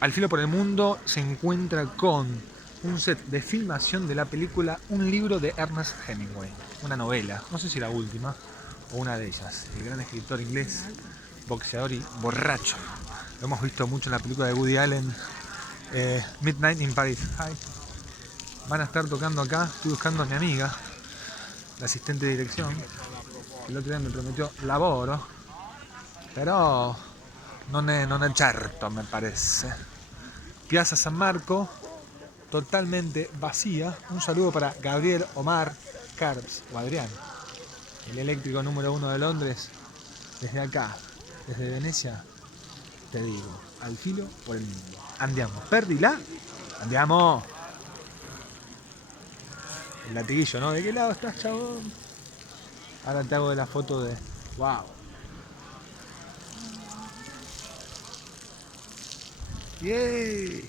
Al filo por el mundo se encuentra con un set de filmación de la película Un libro de Ernest Hemingway, una novela, no sé si la última o una de ellas. El gran escritor inglés, boxeador y borracho. Lo hemos visto mucho en la película de Woody Allen, Midnight in Paris. Hi. Van a estar tocando acá, estoy buscando a mi amiga, la asistente de dirección, que el otro día me prometió laboro, pero non è certo, me parece. Piazza San Marco, totalmente vacía. Un saludo para Gabriel Omar Carbs o Adrián, el eléctrico número 1 de Londres. Desde acá, desde Venecia, te digo, al filo por el mundo. Andiamo, perdila, andiamo. El latiguillo, ¿no? ¿De qué lado estás, chabón? Ahora te hago de la foto de... ¡Wow! ¡Yay!